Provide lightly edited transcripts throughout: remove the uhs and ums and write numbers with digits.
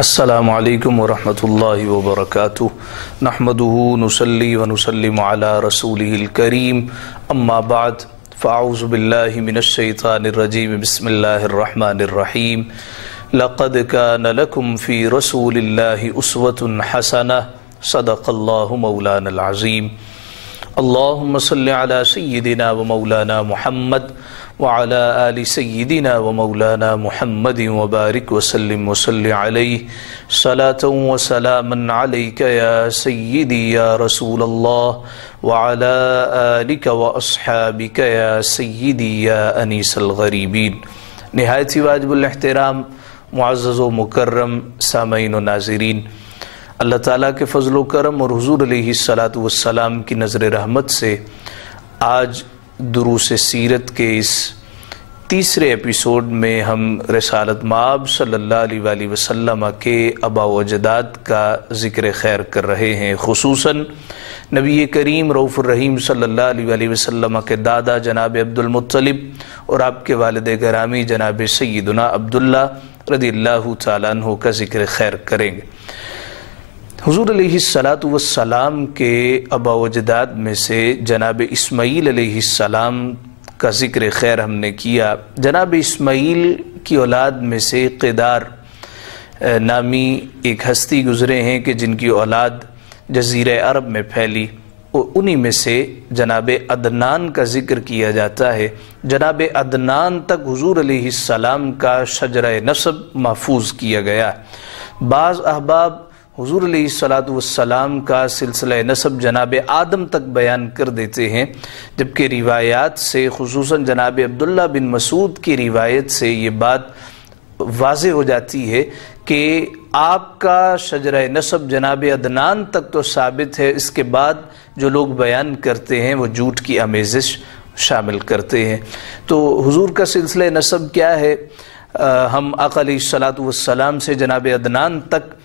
السلام علیکم ورحمۃ اللہ وبرکاتہ نحمدہ نصلی ونسلم علی رسولہ الکریم اما بعد فاعوذ باللہ من الشیطان الرجیم بسم اللہ الرحمن الرحیم لقد کان لکم فی رسول اللہ اسوۃ حسنہ صدق اللہ مولانا العظیم اللہم صلی علی سیدنا و مولانا محمد وعلى آل سيدنا ومولانا محمد وبارك وسلم وصل عليه صلاة وسلاما عليك يا سيدي يا رسول الله وعلى آلك وأصحابك يا سيدي يا أنيس الغريبين. نہایت ہی واجب الاحترام معزز و مکرم سامعین و ناظرین، اللہ تعالیٰ کے فضل و کرم اور حضور علیہ السلام کی نظر رحمت سے آج دروس سیرت کے اس تیسرے ایپیسوڈ میں ہم رسالت مآب صلی اللہ علیہ وآلہ وسلم کے آباء و اجداد کا ذکر خیر کر رہے ہیں، خصوصاً نبی کریم رؤوف الرحیم صلی اللہ علیہ وآلہ وسلم کے دادا جناب عبد المطلب اور آپ کے والد گرامی جناب سیدنا عبداللہ رضی اللہ تعالیٰ عنہ کا ذکر خیر کریں گے۔ حضور علیہ السلام کے آباء و اجداد میں سے جناب اسماعیل علیہ السلام کا ذکر خیر ہم نے کیا۔ جناب اسماعیل کی اولاد میں سے قدار نامی ایک ہستی گزرے ہیں کہ جن کی اولاد جزیرہ عرب میں پھیلی، انہی میں سے جناب عدنان کا ذکر کیا جاتا ہے۔ جناب عدنان تک حضور علیہ السلام کا شجرہ نسب محفوظ کیا گیا۔ بعض احباب حضور علیہ السلام کا سلسلہ نسب جناب آدم تک بیان کر دیتے ہیں، جبکہ روایات سے خصوصاً جناب عبداللہ بن مسعود کی روایت سے یہ بات واضح ہو جاتی ہے کہ آپ کا شجرہ نسب جناب عدنان تک تو ثابت ہے، اس کے بعد جو لوگ بیان کرتے ہیں وہ جھوٹ کی آمیزش شامل کرتے ہیں۔ تو حضور کا سلسلہ نسب کیا ہے؟ ہم آقا علیہ السلام سے جناب عدنان تک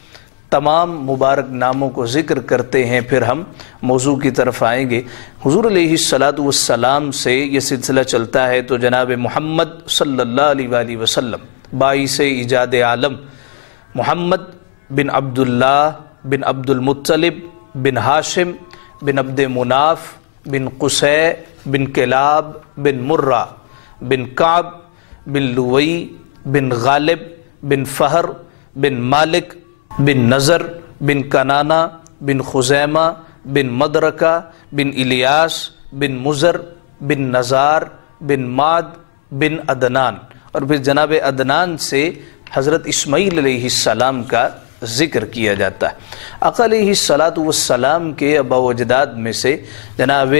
تمام مبارک ناموں کو ذکر کرتے ہیں، پھر ہم موضوع کی طرف آئیں گے۔ حضور علیہ السلام سے یہ سلسلہ چلتا ہے تو جناب محمد صلی اللہ علیہ وآلہ وسلم باعث ایجاد عالم محمد بن عبداللہ بن عبد المطلب بن ہاشم بن عبد مناف بن قصی بن کلاب بن مرہ بن کعب بن لوئی بن غالب بن فہر بن مالک بن نظر بن کنانہ بن خزیمہ بن مدرکہ بن الیاس بن مزر بن نزار بن ماد بن عدنان، اور پھر جناب عدنان سے حضرت اسماعیل علیہ السلام کا ذکر کیا جاتا ہے۔ آقا علیہ السلام کے آباء و اجداد میں سے جناب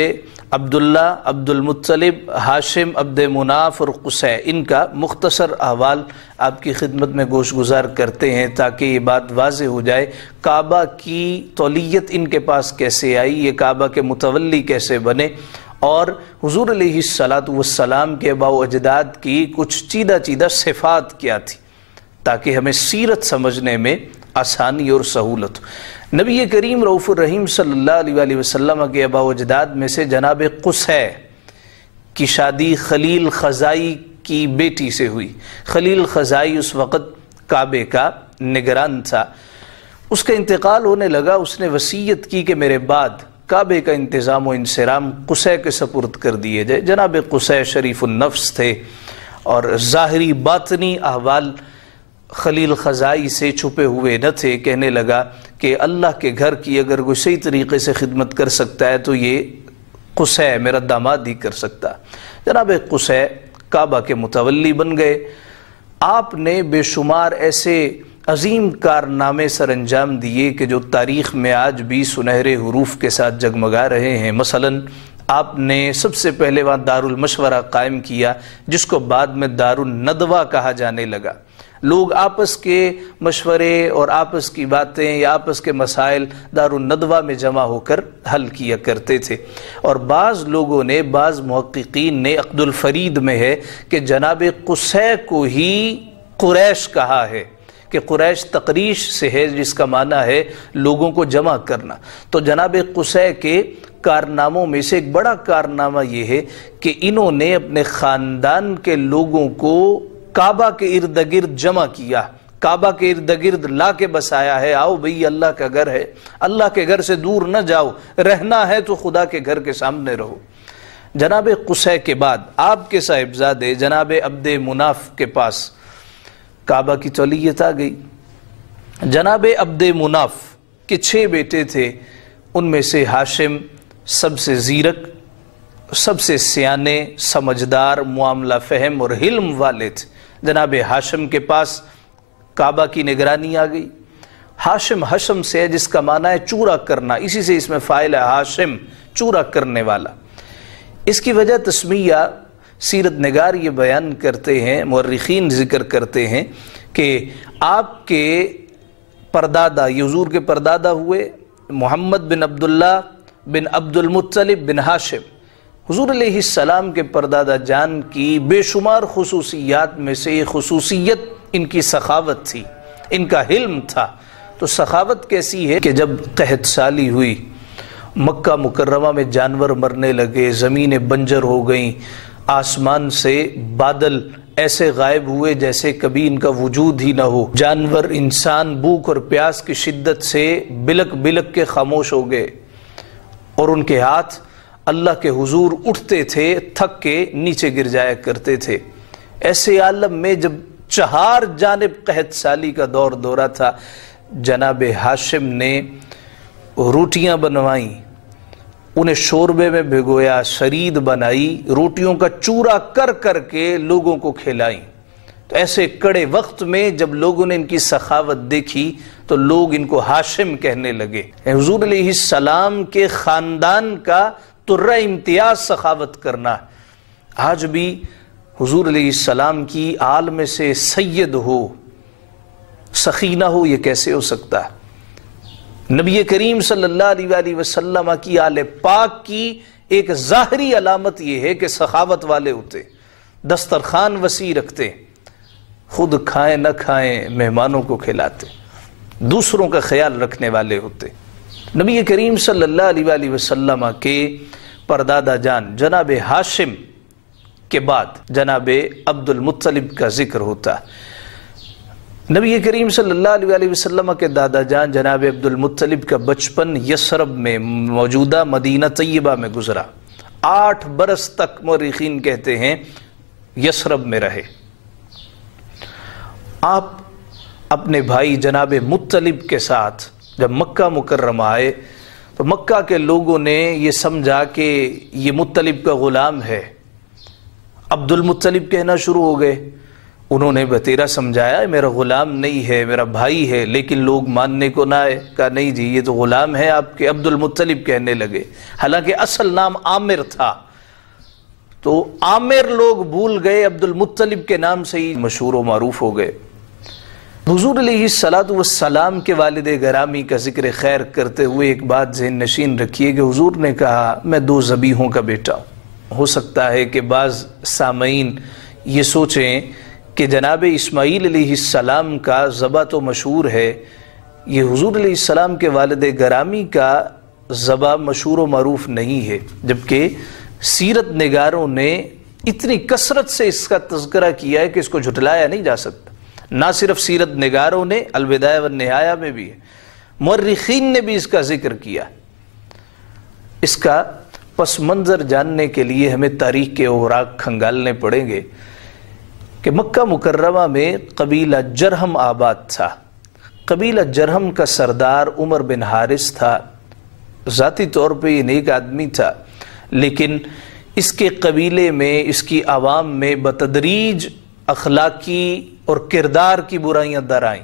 عبداللہ، عبد المطلب، ہاشم، عبد مناف اور قصی، ان کا مختصر احوال آپ کی خدمت میں گوش گزار کرتے ہیں تاکہ یہ بات واضح ہو جائے کعبہ کی تولیت ان کے پاس کیسے آئی، یہ کعبہ کے متولی کیسے بنے، اور حضور علیہ السلام کے آباء و اجداد کی کچھ چیدہ صفات کیا تھی تاکہ ہمیں سیرت سمجھنے میں آسانی اور سہولت ہو۔ نبی کریم رؤوف الرحیم صلی اللہ علیہ وآلہ وسلم کے آباء و اجداد میں سے جناب قصی کی شادی خلیل خزائی کی بیٹی سے ہوئی۔ خلیل خزائی اس وقت کعبے کا نگران تھا، اس کا انتقال ہونے لگا، اس نے وصیت کی کہ میرے بعد کعبے کا انتظام و انصرام قصی کے سپرد کر دیے جائے۔ جناب قصی شریف النفس تھے اور ظاہری باطنی احوال خلیل خزائی سے چھپے ہوئے نہ تھے۔ کہنے لگا کہ اللہ کے گھر کی اگر کوئی صحیح طریقے سے خدمت کر سکتا ہے تو یہ قصی میرا داماد ہی کر سکتا۔ جناب قصی کعبہ کے متولی بن گئے۔ آپ نے بے شمار ایسے عظیم کارنامے سر انجام دیے کہ جو تاریخ میں آج بھی سنہرے حروف کے ساتھ جگمگا رہے ہیں۔ مثلاً آپ نے سب سے پہلے وہاں دارالمشورہ قائم کیا، جس کو بعد میں دارالندوہ کہا جانے لگا۔ لوگ آپس کے مشورے اور آپس کی باتیں یا آپس کے مسائل دارالندوہ میں جمع ہو کر حل کیا کرتے تھے، اور بعض لوگوں نے، بعض محققین نے عقد الفرید میں ہے کہ جناب قصی کو ہی قریش کہا ہے، کہ قریش تقریش سے ہے جس کا معنی ہے لوگوں کو جمع کرنا۔ تو جناب قصی کے کارناموں میں سے ایک بڑا کارنامہ یہ ہے کہ انہوں نے اپنے خاندان کے لوگوں کو کعبہ کے ارد گرد جمع کیا، کعبہ کے ارد گرد لا کے بسایا ہے، آؤ بھئی اللہ کا گھر ہے، اللہ کے گھر سے دور نہ جاؤ، رہنا ہے تو خدا کے گھر کے سامنے رہو۔ جناب قصی کے بعد آپ کے صاحبزادے جناب عبد مناف کے پاس کعبہ کی تولیت آ گئی۔ جناب عبد مناف کے 6 بیٹے تھے، ان میں سے ہاشم سب سے زیرک، سب سے سیانے، سمجھدار، معاملہ فہم اور حلم والے تھے۔ جناب ہاشم کے پاس کعبہ کی نگرانی آ گئی۔ ہاشم حشم سے ہے جس کا معنی ہے چورا کرنا، اسی سے اس میں فاعل ہے ہاشم، چورا کرنے والا۔ اس کی وجہ تسمیہ سیرت نگار یہ بیان کرتے ہیں، مورخین ذکر کرتے ہیں کہ آپ کے پردادا، یہ حضور کے پردادا ہوئے محمد بن عبداللہ بن عبد المطلب بن ہاشم۔ حضور علیہ السلام کے پردادا جان کی بے شمار خصوصیات میں سے یہ خصوصیت ان کی سخاوت تھی، ان کا حلم تھا۔ تو سخاوت کیسی ہے کہ جب قحط سالی ہوئی، مکہ مکرمہ میں جانور مرنے لگے، زمینیں بنجر ہو گئیں، آسمان سے بادل ایسے غائب ہوئے جیسے کبھی ان کا وجود ہی نہ ہو، جانور انسان بھوک اور پیاس کی شدت سے بلک بلک کے خاموش ہو گئے، اور ان کے ہاتھ اللہ کے حضور اٹھتے تھے، تھک کے نیچے گر جایا کرتے تھے۔ ایسے عالم میں جب 4 جانب قحط سالی کا دور دورہ تھا، جناب ہاشم نے روٹیاں بنوائیں، انہیں شوربے میں بھگویا، شرید بنائی، روٹیوں کا چورا کر کر کے لوگوں کو کھلائیں۔ تو ایسے کڑے وقت میں جب لوگوں نے ان کی سخاوت دیکھی تو لوگ ان کو ہاشم کہنے لگے۔ حضور علیہ السلام کے خاندان کا ترہ امتیاز سخاوت کرنا۔ آج بھی حضور علیہ السلام کی آل میں سے سید ہو، سخی نہ ہو، یہ کیسے ہو سکتا ہے؟ نبی کریم صلی اللہ علیہ وآلہ وسلم کی آل پاک کی ایک ظاہری علامت یہ ہے کہ سخاوت والے ہوتے، دسترخوان وسیع رکھتے، خود کھائیں نہ کھائیں مہمانوں کو کھلاتے، دوسروں کا خیال رکھنے والے ہوتے۔ نبی کریم صلی اللہ علیہ وآلہ وسلم کے پردادا جان جناب ہاشم کے بعد جناب عبد المطلب کا ذکر ہوتا۔ نبی کریم صلی اللہ علیہ وآلہ وسلم کے دادا جان جناب عبد المطلب کا بچپن یثرب میں موجودہ مدینہ طیبہ میں گزرا۔ 8 برس تک مورخین کہتے ہیں یثرب میں رہے۔ آپ اپنے بھائی جناب مطلب کے ساتھ جب مکہ مکرمہ آئے تو مکہ کے لوگوں نے یہ سمجھا کہ یہ مطلب کا غلام ہے، عبد المطلب کہنا شروع ہو گئے۔ انہوں نے بتیرا سمجھایا میرا غلام نہیں ہے، میرا بھائی ہے، لیکن لوگ ماننے کو نہ آئے، کہا نہیں جی یہ تو غلام ہے آپ کے، عبد المطلب کہنے لگے، حالانکہ اصل نام عامر تھا۔ تو عامر لوگ بھول گئے، عبد المطلب کے نام سے ہی مشہور و معروف ہو گئے۔ حضور علیہ السلام کے والد گرامی کا ذکر خیر کرتے ہوئے ایک بات ذہن نشین رکھیے کہ حضور نے کہا میں 2 ذبیحوں کا بیٹا ہوں۔ ہو سکتا ہے کہ بعض سامعین یہ سوچیں کہ جناب اسماعیل علیہ السلام کا ذبح تو مشہور ہے، یہ حضور علیہ السلام کے والد گرامی کا ذبح مشہور و معروف نہیں ہے، جبکہ سیرت نگاروں نے اتنی کثرت سے اس کا تذکرہ کیا ہے کہ اس کو جھٹلایا نہیں جا سکتا۔ نہ صرف سیرت نگاروں نے، البدایہ والنہایہ میں بھی ہے، مورخین نے بھی اس کا ذکر کیا۔ اس کا پس منظر جاننے کے لیے ہمیں تاریخ کے اوراق کھنگالنے پڑیں گے کہ مکہ مکرمہ میں قبیلہ جرہم آباد تھا۔ قبیلہ جرہم کا سردار عمر بن حارث تھا۔ ذاتی طور پہ یہ نیک آدمی تھا، لیکن اس کے قبیلے میں، اس کی عوام میں بتدریج اخلاقی اور کردار کی برائیاں در آئیں۔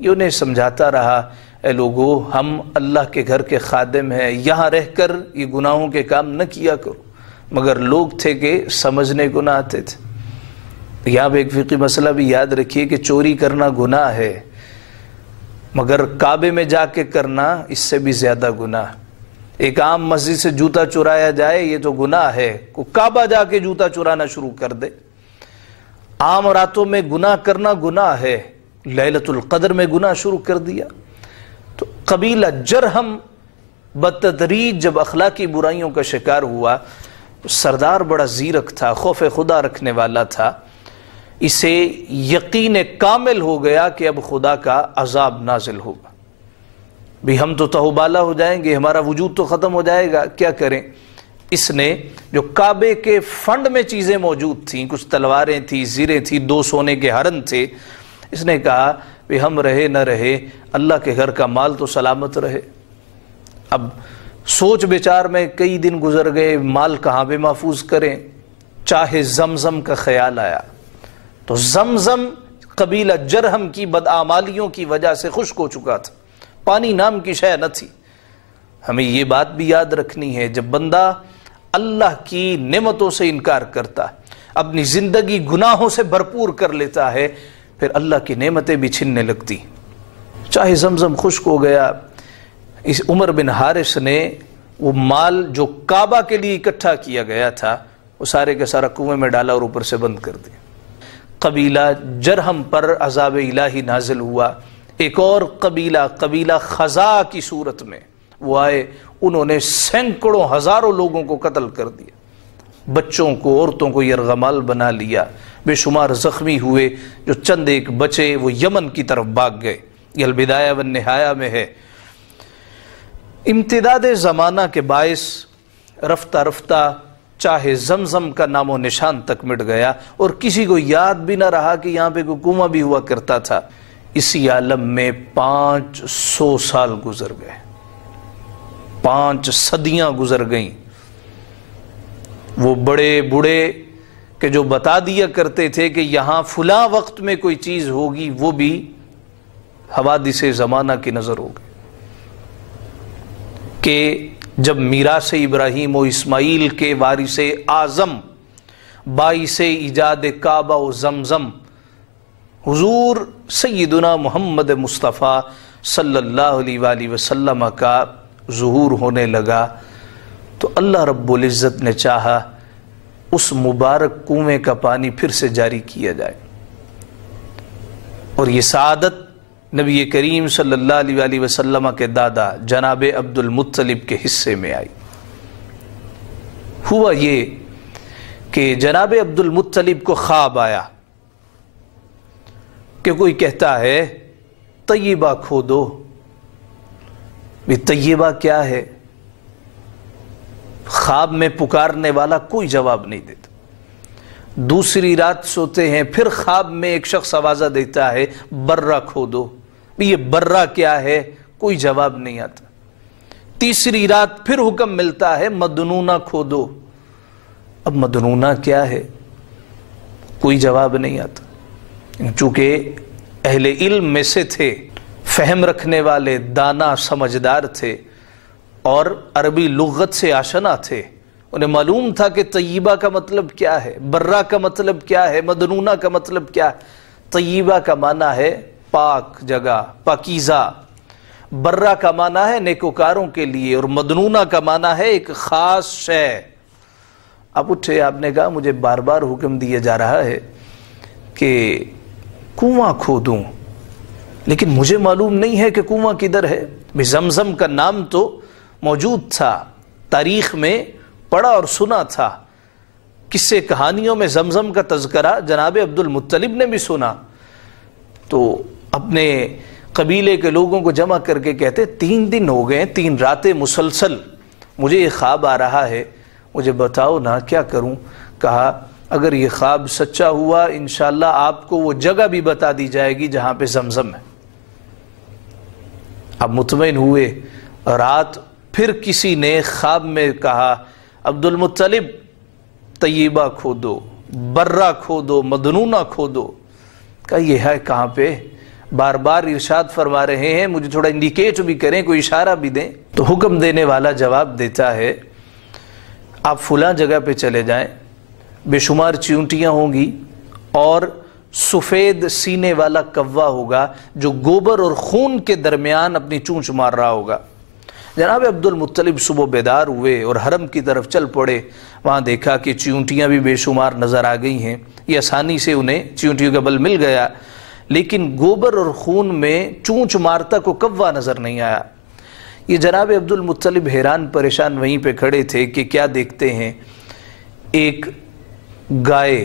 یہ انہیں سمجھاتا رہا اے لوگو ہم اللہ کے گھر کے خادم ہیں، یہاں رہ کر یہ گناہوں کے کام نہ کیا کرو، مگر لوگ تھے کہ سمجھنے کو نہ آتے تھے۔ یہاں پہ ایک فقہی مسئلہ بھی یاد رکھیے کہ چوری کرنا گناہ ہے، مگر کعبے میں جا کے کرنا اس سے بھی زیادہ گناہ۔ ایک عام مسجد سے جوتا چرایا جائے یہ تو گناہ ہے، کوئی کعبہ جا کے جوتا چرانا شروع کر دے۔ عام راتوں میں گناہ کرنا گناہ ہے، لیلۃ القدر میں گناہ شروع کر دیا۔ تو قبیلہ جرہم بتدریج جب اخلاقی برائیوں کا شکار ہوا، سردار بڑا زیرک تھا، خوف خدا رکھنے والا تھا، اسے یقین کامل ہو گیا کہ اب خدا کا عذاب نازل ہوگا، بھی ہم تو تہوبالا ہو جائیں گے، ہمارا وجود تو ختم ہو جائے گا، کیا کریں؟ اس نے جو کعبے کے فنڈ میں چیزیں موجود تھیں، کچھ تلواریں تھیں، زریں تھیں، 2 سونے کے ہرن تھے، اس نے کہا کہ ہم رہے نہ رہے اللہ کے گھر کا مال تو سلامت رہے۔ اب سوچ بچار میں کئی دن گزر گئے، مال کہاں پہ محفوظ کریں؟ چاہے زمزم کا خیال آیا تو زمزم قبیلہ جرہم کی بدعمالیوں کی وجہ سے خشک ہو چکا تھا، پانی نام کی شے نہ تھی۔ ہمیں یہ بات بھی یاد رکھنی ہے، جب بندہ اللہ کی نعمتوں سے انکار کرتا ہے، اپنی زندگی گناہوں سے بھرپور کر لیتا ہے، پھر اللہ کی نعمتیں بھی چھننے لگتی۔ چاہے زمزم خشک ہو گیا، اس عمر بن حارث نے وہ مال جو کعبہ کے لیے اکٹھا کیا گیا تھا وہ سارے کے سارا کنویں میں ڈالا اور اوپر سے بند کر دیا۔ قبیلہ جرہم پر عذاب الہی نازل ہوا۔ ایک اور قبیلہ خزاع کی صورت میں وہ آئے، انہوں نے سینکڑوں ہزاروں لوگوں کو قتل کر دیا، بچوں کو عورتوں کو یرغمال بنا لیا، بے شمار زخمی ہوئے، جو چند ایک بچے وہ یمن کی طرف بھاگ گئے۔ یہ البدایہ والنہایہ میں ہے۔ امتداد زمانہ کے باعث رفتہ رفتہ چاہے زمزم کا نام و نشان تک مٹ گیا، اور کسی کو یاد بھی نہ رہا کہ یہاں پہ کوئی کنواں بھی ہوا کرتا تھا۔ اسی عالم میں 500 سال گزر گئے، 5 صدیاں گزر گئیں۔ وہ بڑے بوڑھے کہ جو بتا دیا کرتے تھے کہ یہاں فلاں وقت میں کوئی چیز ہوگی، وہ بھی حوادث زمانہ کی نظر ہو گئے کہ جب میراث ابراہیم و اسماعیل کے وارث اعظم باعث ایجاد کعبہ و زمزم حضور سیدنا محمد مصطفیٰ صلی اللہ علیہ وآلہ وسلم کا ظہور ہونے لگا، تو اللہ رب العزت نے چاہا اس مبارک کنویں کا پانی پھر سے جاری کیا جائے، اور یہ سعادت نبی کریم صلی اللہ علیہ وآلہ وسلم کے دادا جناب عبد المطلب کے حصے میں آئی۔ ہوا یہ کہ جناب عبد المطلب کو خواب آیا کہ کوئی کہتا ہے طیبہ کھودو۔ بھی طیبہ کیا ہے؟ خواب میں پکارنے والا کوئی جواب نہیں دیتا۔ دوسری رات سوتے ہیں، پھر خواب میں ایک شخص آوازہ دیتا ہے برہ کھودو۔ یہ برہ کیا ہے؟ کوئی جواب نہیں آتا۔ تیسری رات پھر حکم ملتا ہے مدنونہ کھودو۔ اب مدنونہ کیا ہے؟ کوئی جواب نہیں آتا۔ چونکہ اہل علم میں سے تھے، فہم رکھنے والے، دانا سمجھدار تھے، اور عربی لغت سے آشنا تھے، انہیں معلوم تھا کہ طیبہ کا مطلب کیا ہے، برہ کا مطلب کیا ہے، مدنونہ کا مطلب کیا ہے۔ طیبہ کا معنی ہے پاک جگہ، پاکیزہ۔ برہ کا معنی ہے نیکوکاروں کے لیے، اور مدنونہ کا معنی ہے ایک خاص شے۔ اب اٹھے، آپ نے کہا مجھے بار بار حکم دیا جا رہا ہے کہ کنواں کھودوں، لیکن مجھے معلوم نہیں ہے کہ کنواں کدھر ہے۔ زمزم کا نام تو موجود تھا، تاریخ میں پڑھا اور سنا تھا، قصے کہانیوں میں زمزم کا تذکرہ جناب عبد المطلب نے بھی سنا۔ تو اپنے قبیلے کے لوگوں کو جمع کر کے کہتے 3 دن ہو گئے، 3 راتیں مسلسل مجھے یہ خواب آ رہا ہے، مجھے بتاؤ نا کیا کروں۔ کہا اگر یہ خواب سچا ہوا انشاءاللہ آپ کو وہ جگہ بھی بتا دی جائے گی جہاں پہ زمزم ہے۔ اب مطمئن ہوئے، رات پھر کسی نے خواب میں کہا عبد المطلب طیبہ کھودو، برہ کھودو، مدنونہ کھودو۔ کہا یہ ہے کہاں پہ؟ بار بار ارشاد فرما رہے ہیں، مجھے تھوڑا انڈیکیٹ بھی کریں، کوئی اشارہ بھی دیں۔ تو حکم دینے والا جواب دیتا ہے آپ فلاں جگہ پہ چلے جائیں، بے شمار چیونٹیاں ہوں گی، اور سفید سینے والا کوا ہوگا جو گوبر اور خون کے درمیان اپنی چونچ مار رہا ہوگا۔ جناب عبد المطلب صبح بیدار ہوئے اور حرم کی طرف چل پڑے۔ وہاں دیکھا کہ چیونٹیاں بھی بے شمار نظر آ گئی ہیں، یہ آسانی سے انہیں چیونٹیوں کا بل مل گیا، لیکن گوبر اور خون میں چونچ مارتا کو کوا نظر نہیں آیا۔ یہ جناب عبد المطلب حیران پریشان وہیں پہ کھڑے تھے کہ کیا دیکھتے ہیں، ایک گائے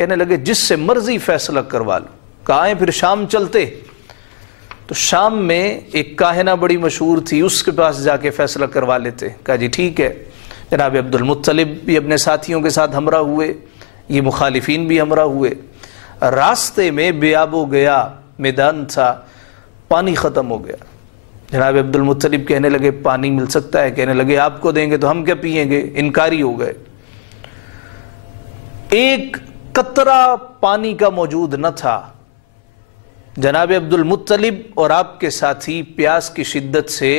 کہنے لگے جس سے مرضی فیصلہ کروا لو. کہا آئیں پھر شام چلتے. تو شام میں ایک کاہنہ بڑی مشہور تھی, اس کے پاس جا کے فیصلہ کروا لیتے. کہا جی ٹھیک ہے. جناب عبد المطلب بھی اپنے ساتھیوں کے ساتھ ہمراہ ہوئے, یہ مخالفین بھی ہمراہ ہوئے. راستے میں بے آب و گیا میدان تھا, پانی ختم ہو گیا. جناب عبد المطلب کہنے لگے پانی مل سکتا ہے؟ کہنے لگے آپ کو دیں گے تو ہم کیا پیئیں گے. انکاری ہو گئے. ایک قطرہ پانی کا موجود نہ تھا. جناب عبد المطلب اور آپ کے ساتھی پیاس کی شدت سے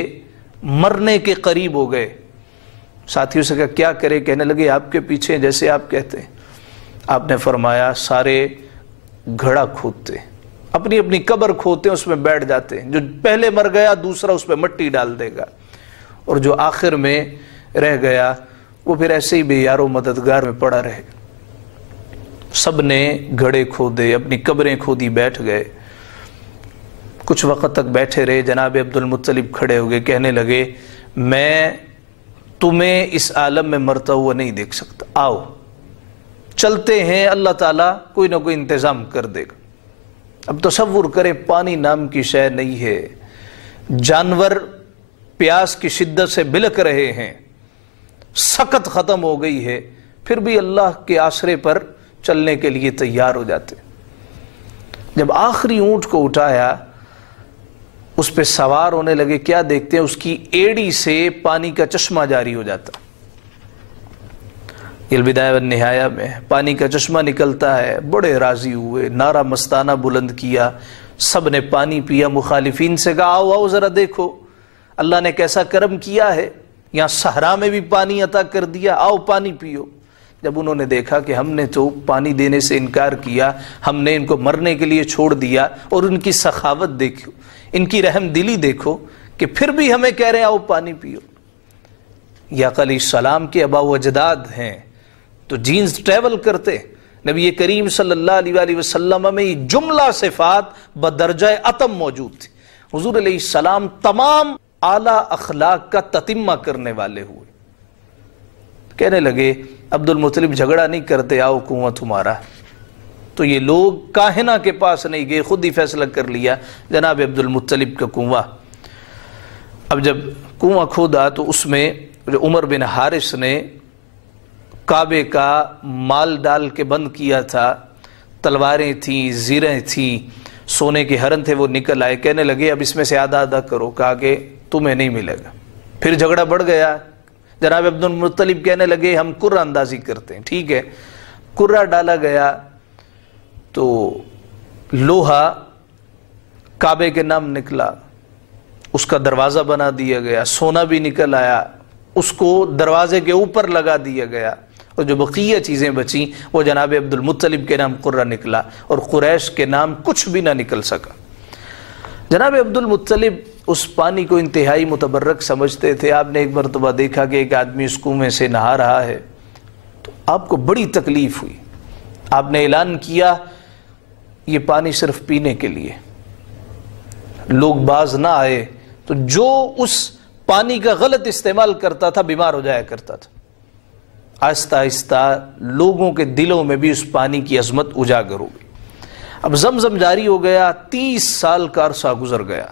مرنے کے قریب ہو گئے. ساتھیوں سے کہا کیا کرے؟ کہنے لگے آپ کے پیچھے جیسے آپ کہتے ہیں. آپ نے فرمایا سارے گھڑا کھودتے, اپنی اپنی قبر کھودتے, اس میں بیٹھ جاتے. جو پہلے مر گیا دوسرا اس پہ مٹی ڈال دے گا, اور جو آخر میں رہ گیا وہ پھر ایسے ہی بے یارو مددگار میں پڑا رہے. سب نے گھڑے کھودے, اپنی قبریں کھودی, بیٹھ گئے. کچھ وقت تک بیٹھے رہے. جناب عبد المطلب کھڑے ہو گئے, کہنے لگے میں تمہیں اس عالم میں مرتا ہوا نہیں دیکھ سکتا, آؤ چلتے ہیں, اللہ تعالیٰ کوئی نہ کوئی انتظام کر دے گا. اب تصور کریں پانی نام کی شے نہیں ہے, جانور پیاس کی شدت سے بلک رہے ہیں, سکت ختم ہو گئی ہے, پھر بھی اللہ کے آسرے پر چلنے کے لیے تیار ہو جاتے. جب آخری اونٹ کو اٹھایا, اس پہ سوار ہونے لگے, کیا دیکھتے ہیں اس کی ایڑی سے پانی کا چشمہ جاری ہو جاتا. البدایہ والنہایہ میں پانی کا چشمہ نکلتا ہے. بڑے راضی ہوئے, نعرہ مستانہ بلند کیا, سب نے پانی پیا. مخالفین سے کہا آؤ آؤ ذرا دیکھو اللہ نے کیسا کرم کیا ہے, یہاں صحرا میں بھی پانی عطا کر دیا, آؤ پانی پیو. جب انہوں نے دیکھا کہ ہم نے تو پانی دینے سے انکار کیا, ہم نے ان کو مرنے کے لیے چھوڑ دیا, اور ان کی سخاوت دیکھو, ان کی رحم دلی دیکھو کہ پھر بھی ہمیں کہہ رہے ہیں آؤ پانی پیو. یعقوب علیہ السلام کے ابا و اجداد ہیں تو جینز ٹریول کرتے. نبی کریم صلی اللہ علیہ وآلہ وسلم میں یہ جملہ صفات بدرجہ اتم موجود تھی. حضور علیہ السلام تمام اعلیٰ اخلاق کا تتمہ کرنے والے ہوئے. کہنے لگے عبد المطلب جھگڑا نہیں کرتے, آؤ کنواں تمہارا. تو یہ لوگ کاہنہ کے پاس نہیں گئے, خود ہی فیصلہ کر لیا جناب عبد المطلب کا کنواں. اب جب کنواں کھودا تو اس میں عمر بن حارث نے کعبے کا مال ڈال کے بند کیا تھا, تلواریں تھیں, زیریں تھیں, سونے کے ہرن تھے, وہ نکل آئے. کہنے لگے اب اس میں سے آدھا آدھا کرو. کہا کہ تمہیں نہیں ملے گا. پھر جھگڑا بڑھ گیا. جناب عبد المطلب کہنے لگے ہم کرہ اندازی کرتے ہیں. ٹھیک ہے, کرہ ڈالا گیا تو لوہا کعبے کے نام نکلا, اس کا دروازہ بنا دیا گیا. سونا بھی نکل آیا, اس کو دروازے کے اوپر لگا دیا گیا, اور جو بقیہ چیزیں بچیں وہ جناب عبد المطلب کے نام قرہ نکلا, اور قریش کے نام کچھ بھی نہ نکل سکا. جناب عبد المطلب اس پانی کو انتہائی متبرک سمجھتے تھے. آپ نے ایک مرتبہ دیکھا کہ ایک آدمی اس کنویں سے نہا رہا ہے, تو آپ کو بڑی تکلیف ہوئی. آپ نے اعلان کیا یہ پانی صرف پینے کے لیے, لوگ باز نہ آئے تو جو اس پانی کا غلط استعمال کرتا تھا بیمار ہو جایا کرتا تھا. آہستہ آہستہ لوگوں کے دلوں میں بھی اس پانی کی عظمت اجاگر ہو گئی. اب زمزم جاری ہو گیا, 30 سال کا عرصہ گزر گیا.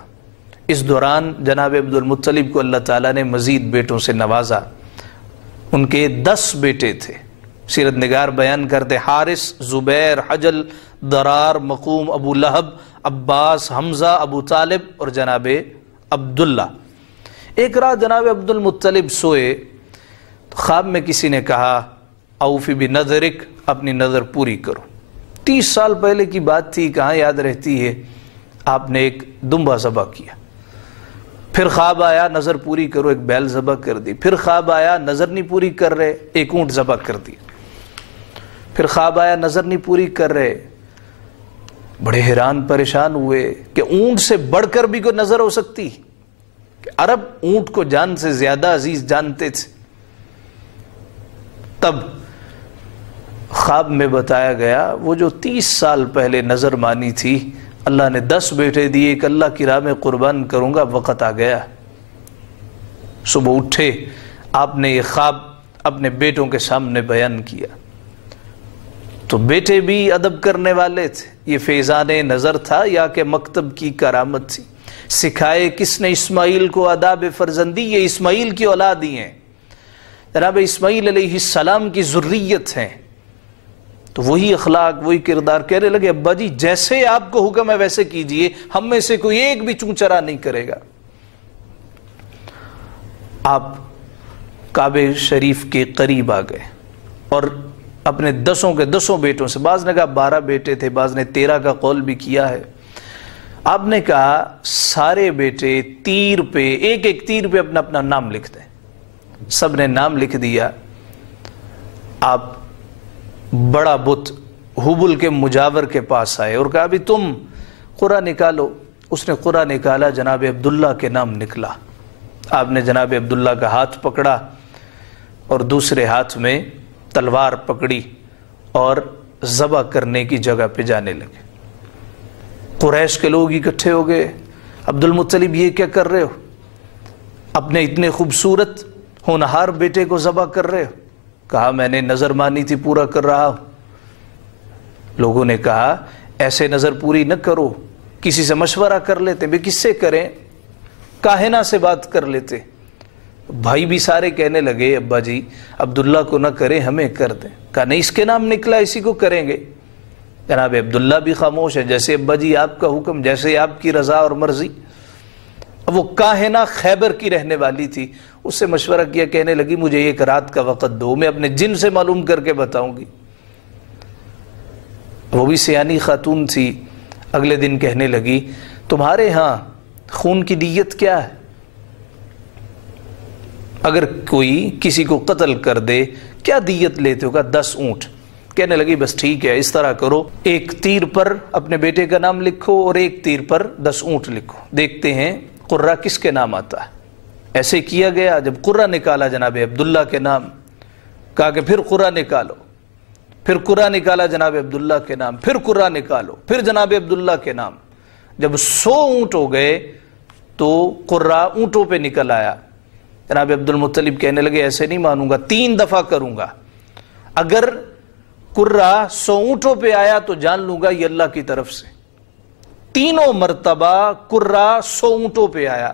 اس دوران جناب عبد المطلب کو اللہ تعالیٰ نے مزید بیٹوں سے نوازا. ان کے 10 بیٹے تھے. سیرت نگار بیان کرتے حارث, زبیر, حجل, درار, مقوم, ابو لہب, عباس, حمزہ, ابو طالب اور جناب عبداللہ. ایک رات جناب عبد المطلب سوئے تو خواب میں کسی نے کہا اوفی بنظرک, اپنی نظر پوری کرو. 30 سال پہلے کی بات تھی, کہاں یاد رہتی ہے. آپ نے ایک دمبا ذبح کیا. پھر خواب آیا نظر پوری کرو, ایک بیل ذبح کر دی. پھر خواب آیا نظر نہیں پوری کر رہے, ایک اونٹ ذبح کر دی. پھر خواب آیا نظر نہیں پوری کر رہے. بڑے حیران پریشان ہوئے کہ اونٹ سے بڑھ کر بھی کوئی نظر ہو سکتی. کہ عرب اونٹ کو جان سے زیادہ عزیز جانتے تھے. تب خواب میں بتایا گیا وہ جو 30 سال پہلے نظر مانی تھی, اللہ نے 10 بیٹے دیے, ایک اللہ کی راہ میں قربان کروں گا, وقت آ گیا. صبح اٹھے, آپ نے یہ خواب اپنے بیٹوں کے سامنے بیان کیا. تو بیٹے بھی ادب کرنے والے تھے۔ یہ فیضان نظر تھا یا کہ مکتب کی کرامت تھی؟ سکھائے کس نے اسماعیل کو آداب فرزندی؟ یہ اسماعیل کی اولاد ہی ہیں، جناب اسماعیل علیہ السلام کی ذریت ہیں، تو وہی اخلاق وہی کردار۔ کہنے لگے ابا جی جیسے آپ کو حکم ہے ویسے کیجئے، ہم میں سے کوئی ایک بھی چون چرا نہیں کرے گا۔ آپ کعبہ شریف کے قریب آ گئے اور اپنے 10 کے 10 بیٹوں سے، بعض نے کہا 12 بیٹے تھے، بعض نے 13 کا قول بھی کیا ہے، آپ نے کہا سارے بیٹے تیر پہ ایک ایک تیر پہ اپنا اپنا نام لکھ دیں۔ سب نے نام لکھ دیا۔ آپ بڑا بت حبل کے مجاور کے پاس آئے اور کہا بھی تم قرآن نکالو۔ اس نے قرآن نکالا، جناب عبداللہ کے نام نکلا۔ آپ نے جناب عبداللہ کا ہاتھ پکڑا اور دوسرے ہاتھ میں تلوار پکڑی اور ذبح کرنے کی جگہ پہ جانے لگے۔ قریش کے لوگ اکٹھے ہو گئے، عبد المطلب یہ کیا کر رہے ہو؟ اپنے اتنے خوبصورت ہونہار بیٹے کو ذبح کر رہے ہو؟ کہا میں نے نظر مانی تھی، پورا کر رہا ہوں۔ لوگوں نے کہا ایسے نظر پوری نہ کرو، کسی سے مشورہ کر لیتے، بھی کس سے کریں؟ کاہنہ سے بات کر لیتے۔ بھائی بھی سارے کہنے لگے ابا جی عبداللہ کو نہ کریں، ہمیں کر دیں۔ کہا نہیں، اس کے نام نکلا اسی کو کریں گے۔ جناب عبداللہ بھی خاموش ہے، جیسے ابا جی آپ کا حکم، جیسے آپ کی رضا اور مرضی۔ اب وہ کاہنہ خیبر کی رہنے والی تھی، اس سے مشورہ کیا، کہنے لگی مجھے 1 رات کا وقت دو، میں اپنے جن سے معلوم کر کے بتاؤں گی۔ وہ بھی سیانی خاتون تھی، اگلے دن کہنے لگی تمہارے ہاں خون کی دیت کیا ہے؟ اگر کوئی کسی کو قتل کر دے کیا دیت لیتے ہو؟ کہا 10 اونٹ۔ کہنے لگی بس ٹھیک ہے، اس طرح کرو، 1 تیر پر اپنے بیٹے کا نام لکھو اور 1 تیر پر 10 اونٹ لکھو، دیکھتے ہیں قرہ کس کے نام آتا ہے۔ ایسے کیا گیا۔ جب قرہ نکالا جناب عبداللہ کے نام، کہا کہ پھر قرہ نکالو، پھر قرہ نکالا جناب عبداللہ کے نام، پھر قرہ نکالو، پھر جناب عبداللہ کے نام۔ جب 100 اونٹ ہو گئے تو قرہ اونٹوں پہ نکل آیا۔ جناب عبد المطلب کہنے لگے ایسے نہیں مانوں گا، 3 دفعہ کروں گا، اگر قرہ 100 اونٹوں پہ آیا تو جان لوں گا یہ اللہ کی طرف سے۔ 3 مرتبہ قرہ 100 اونٹوں پہ آیا،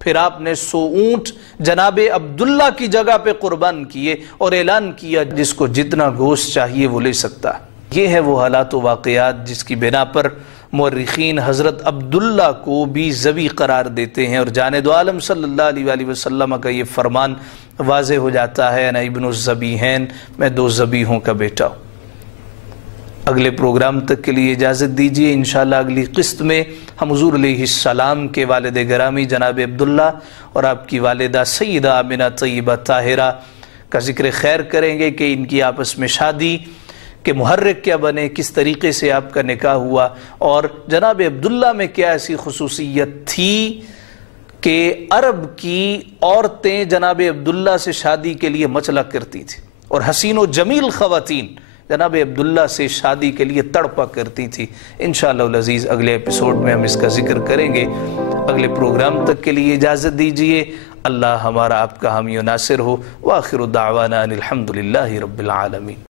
پھر آپ نے 100 اونٹ جناب عبداللہ کی جگہ پہ قربان کیے اور اعلان کیا جس کو جتنا گوشت چاہیے وہ لے سکتا ہے۔ یہ ہے وہ حالات و واقعات جس کی بنا پر مورخین حضرت عبداللہ کو بھی ذبی قرار دیتے ہیں، اور جانب عالم صلی اللہ علیہ وآلہ وسلم کا یہ فرمان واضح ہو جاتا ہے، انا ابن الذبیحین، میں 2 ذبیحوں کا بیٹا ہوں۔ اگلے پروگرام تک کے لیے اجازت دیجیے، انشاءاللہ اگلی قسط میں ہم حضور علیہ السلام کے والد گرامی جناب عبداللہ اور آپ کی والدہ سیدہ آمنہ طیبہ طاہرہ کا ذکر خیر کریں گے کہ ان کی آپس میں شادی کہ محرک کیا بنے، کس طریقے سے آپ کا نکاح ہوا، اور جناب عبداللہ میں کیا ایسی خصوصیت تھی کہ عرب کی عورتیں جناب عبداللہ سے شادی کے لیے مچلا کرتی تھیں، اور حسین و جمیل خواتین جناب عبداللہ سے شادی کے لیے تڑپا کرتی تھی۔ انشاءاللہ العزیز اگلے ایپیسوڈ میں ہم اس کا ذکر کریں گے۔ اگلے پروگرام تک کے لیے اجازت دیجیے، اللہ ہمارا آپ کا حامی و ناصر ہو۔ وآخر دعوانا ان الحمدللہ رب العالمین۔